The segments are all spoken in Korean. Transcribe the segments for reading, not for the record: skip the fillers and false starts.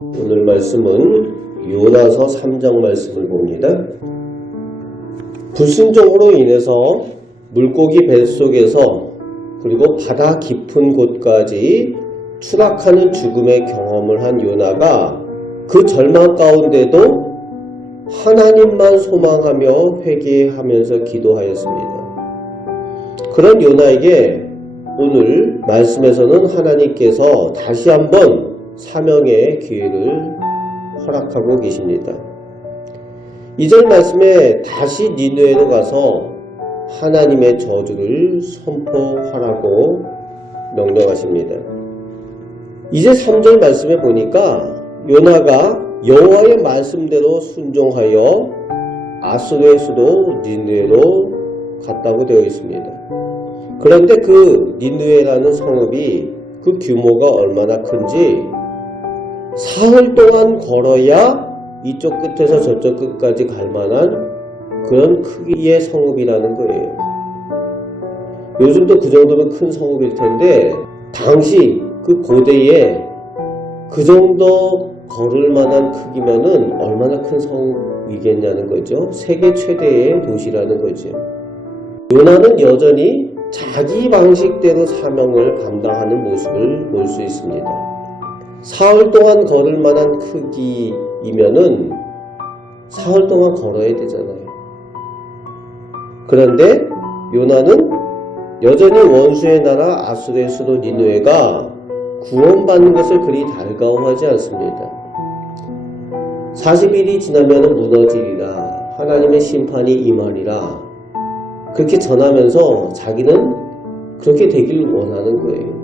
오늘 말씀은 요나서 3장 말씀을 봅니다. 불순종으로 인해서 물고기 뱃속에서 그리고 바다 깊은 곳까지 추락하는 죽음의 경험을 한 요나가 그 절망 가운데도 하나님만 소망하며 회개하면서 기도하였습니다. 그런 요나에게 오늘 말씀에서는 하나님께서 다시 한번 사명의 기회를 허락하고 계십니다. 2절 말씀에 다시 니느웨로 가서 하나님의 저주를 선포하라고 명령하십니다. 이제 3절 말씀에 보니까 요나가 여호와의 말씀대로 순종하여 아수르의 수도 니느웨로 갔다고 되어 있습니다. 그런데 그 니느웨라는 성읍이 그 규모가 얼마나 큰지 사흘 동안 걸어야 이쪽 끝에서 저쪽 끝까지 갈 만한 그런 크기의 성읍이라는 거예요. 요즘도 그 정도면 큰 성읍일 텐데 당시 그 고대에 그 정도 걸을 만한 크기면은 얼마나 큰 성읍이겠냐는 거죠. 세계 최대의 도시라는 거죠. 요나는 여전히 자기 방식대로 사명을 감당하는 모습을 볼 수 있습니다. 사흘 동안 걸을 만한 크기이면은 사흘 동안 걸어야 되잖아요. 그런데 요나는 여전히 원수의 나라 아수르의 수도 니느웨가 구원받는 것을 그리 달가워하지 않습니다. 40일이 지나면 무너지리라, 하나님의 심판이 임하리라, 그렇게 전하면서 자기는 그렇게 되기를 원하는 거예요.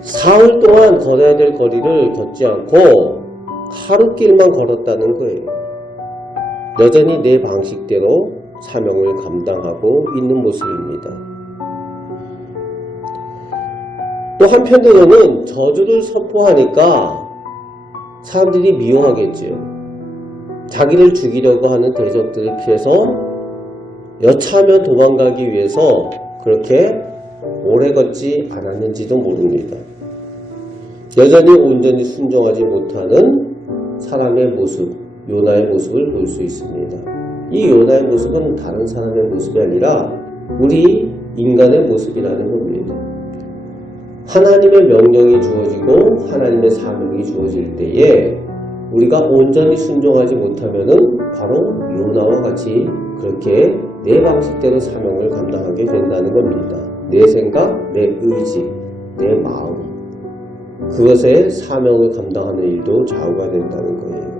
사흘 동안 걸어야 될 거리를 걷지 않고 하루 길만 걸었다는 거예요. 여전히 내 방식대로 사명을 감당하고 있는 모습입니다. 또 한편으로는 저주를 선포하니까 사람들이 미워하겠지요. 자기를 죽이려고 하는 대적들을 피해서 여차하면 도망가기 위해서 그렇게 오래 걷지 않았는지도 모릅니다. 여전히 온전히 순종하지 못하는 사람의 모습, 요나의 모습을 볼 수 있습니다. 이 요나의 모습은 다른 사람의 모습이 아니라 우리 인간의 모습이라는 겁니다. 하나님의 명령이 주어지고 하나님의 사명이 주어질 때에 우리가 온전히 순종하지 못하면은 바로 요나와 같이 그렇게 내 방식대로 사명을 감당하게 된다는 겁니다. 내 생각, 내 의지, 내 마음, 그것에 사명을 감당하는 일도 좌우가 된다는 거예요.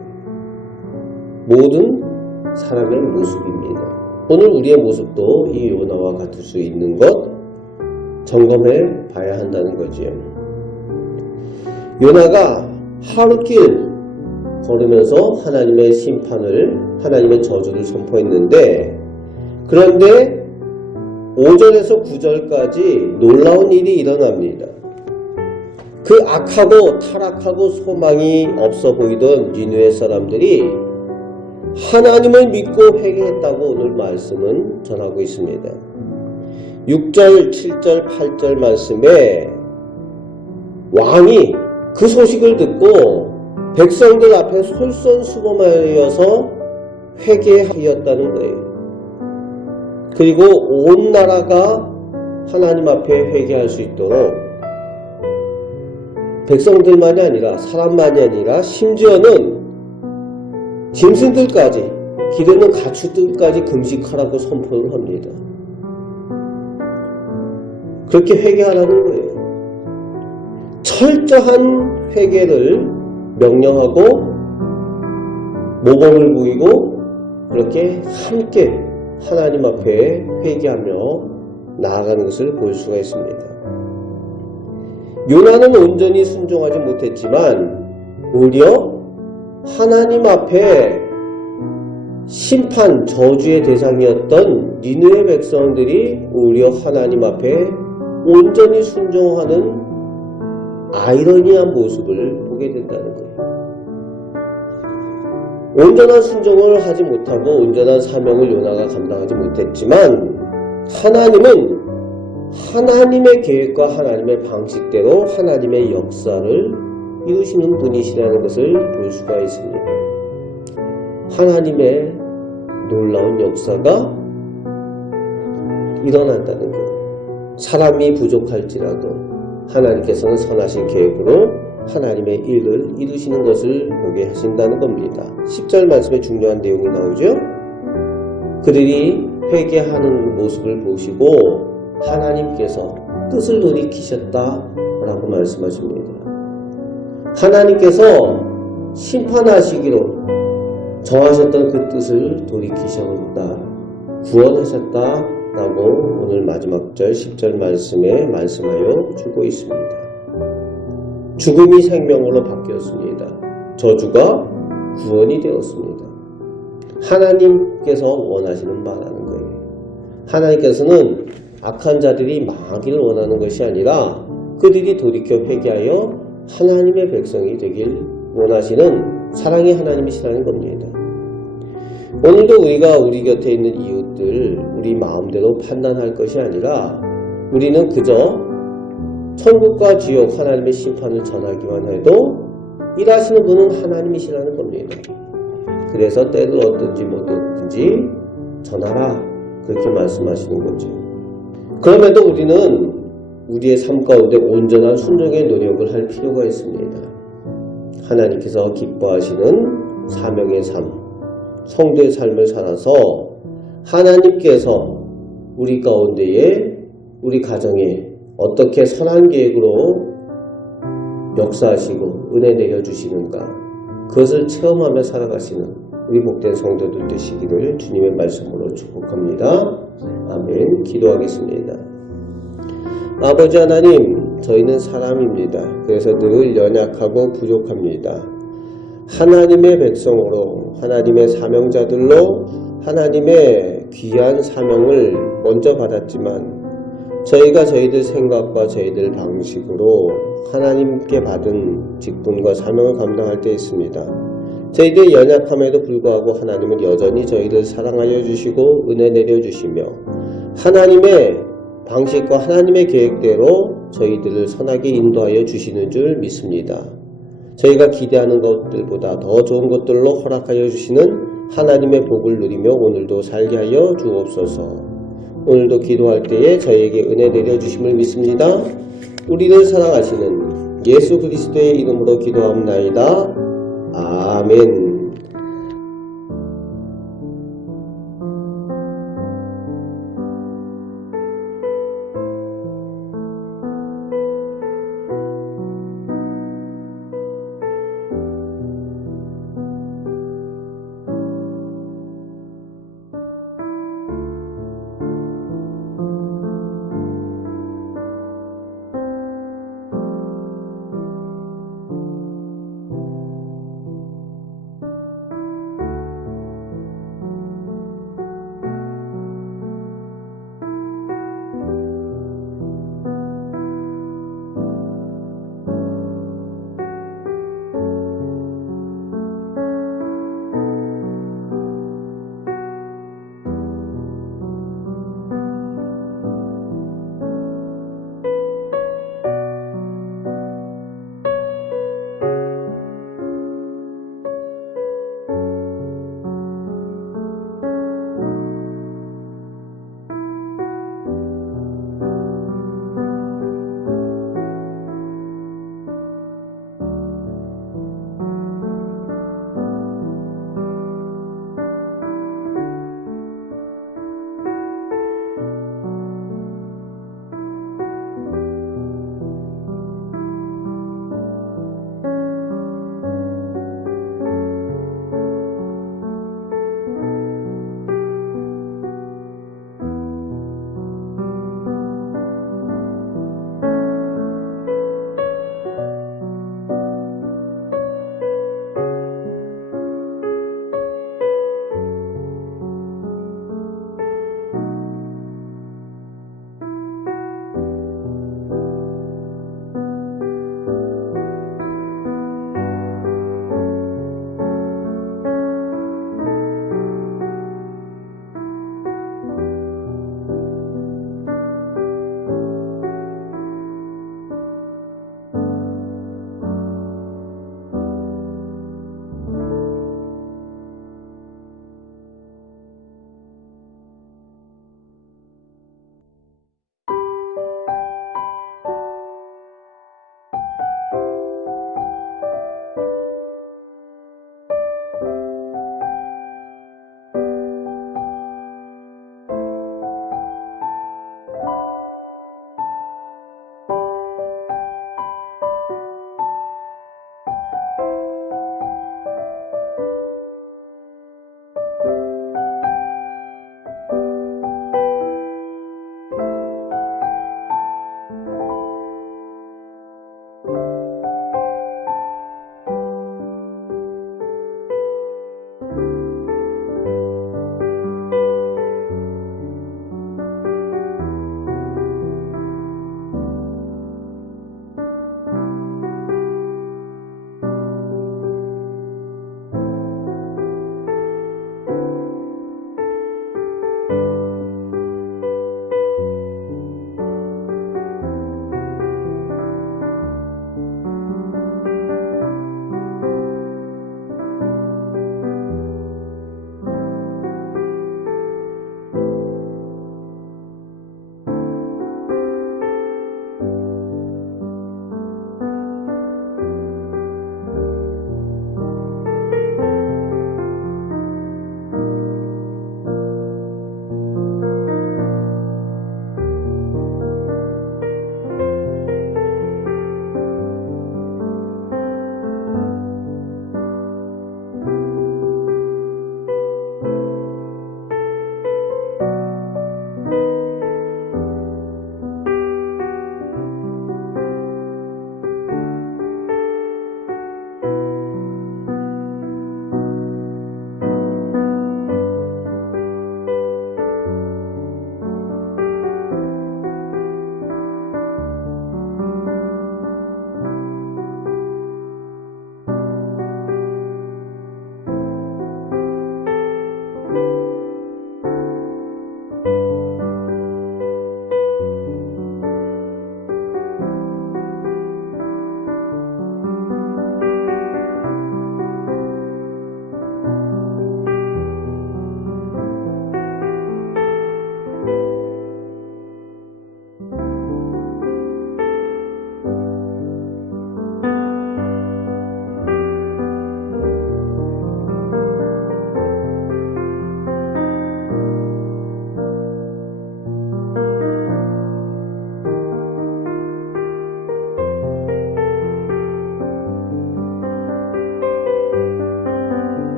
모든 사람의 모습입니다. 오늘 우리의 모습도 이 요나와 같을 수 있는 것 점검해 봐야 한다는 거지요. 요나가 하루길 걸으면서 하나님의 심판을, 하나님의 저주를 선포했는데, 그런데 5절에서 9절까지 놀라운 일이 일어납니다. 그 악하고 타락하고 소망이 없어 보이던 니느웨 사람들이 하나님을 믿고 회개했다고 오늘 말씀은 전하고 있습니다. 6절, 7절, 8절 말씀에 왕이 그 소식을 듣고 백성들 앞에 솔선수범하여서 회개하였다는 거예요. 그리고 온 나라가 하나님 앞에 회개할 수 있도록 백성들만이 아니라 사람만이 아니라 심지어는 짐승들까지, 기르는 가축들까지 금식하라고 선포를 합니다. 그렇게 회개하라는 거예요. 철저한 회개를 명령하고 모범을 보이고 그렇게 함께 하나님 앞에 회개하며 나아가는 것을 볼 수가 있습니다. 요나는 온전히 순종하지 못했지만 오히려 하나님 앞에 심판, 저주의 대상이었던 니느웨 백성들이 오히려 하나님 앞에 온전히 순종하는 아이러니한 모습을 보게 된다는 거예요. 온전한 순종을 하지 못하고 온전한 사명을 요나가 감당하지 못했지만 하나님은 하나님의 계획과 하나님의 방식대로 하나님의 역사를 이루시는 분이시라는 것을 볼 수가 있습니다. 하나님의 놀라운 역사가 일어난다는 것. 사람이 부족할지라도 하나님께서는 선하신 계획으로 하나님의 일을 이루시는 것을 보게 하신다는 겁니다. 10절 말씀에 중요한 내용이 나오죠. 그들이 회개하는 모습을 보시고 하나님께서 뜻을 돌이키셨다라고 말씀하십니다. 하나님께서 심판하시기로 정하셨던 그 뜻을 돌이키셨다, 구원하셨다라고 오늘 마지막 절 10절 말씀에 말씀하여 주고 있습니다. 죽음이 생명으로 바뀌었습니다. 저주가 구원이 되었습니다. 하나님께서 원하시는 바라는 거예요. 하나님께서는 악한 자들이 망하기를 원하는 것이 아니라 그들이 돌이켜 회개하여 하나님의 백성이 되길 원하시는 사랑의 하나님이시라는 겁니다. 오늘도 우리가 우리 곁에 있는 이웃들 우리 마음대로 판단할 것이 아니라 우리는 그저 천국과 지옥 하나님의 심판을 전하기만 해도 일하시는 분은 하나님이시라는 겁니다. 그래서 때를 얻든지 못 얻든지 전하라, 그렇게 말씀하시는 거죠. 그럼에도 우리는 우리의 삶 가운데 온전한 순종의 노력을 할 필요가 있습니다. 하나님께서 기뻐하시는 사명의 삶, 성도의 삶을 살아서 하나님께서 우리 가운데에, 우리 가정에 어떻게 선한 계획으로 역사하시고 은혜 내려주시는가, 그것을 체험하며 살아가시는 우리 복된 성도들 되시기를 주님의 말씀으로 축복합니다. 아멘. 기도하겠습니다. 아버지 하나님, 저희는 사람입니다. 그래서 늘 연약하고 부족합니다. 하나님의 백성으로, 하나님의 사명자들로 하나님의 귀한 사명을 먼저 받았지만 저희가 저희들 생각과 저희들 방식으로 하나님께 받은 직분과 사명을 감당할 때 있습니다. 저희들의 연약함에도 불구하고 하나님은 여전히 저희를 사랑하여 주시고 은혜 내려주시며 하나님의 방식과 하나님의 계획대로 저희들을 선하게 인도하여 주시는 줄 믿습니다. 저희가 기대하는 것들보다 더 좋은 것들로 허락하여 주시는 하나님의 복을 누리며 오늘도 살게 하여 주옵소서. 오늘도 기도할 때에 저희에게 은혜 내려주심을 믿습니다. 우리를 사랑하시는 예수 그리스도의 이름으로 기도합나이다. 아멘.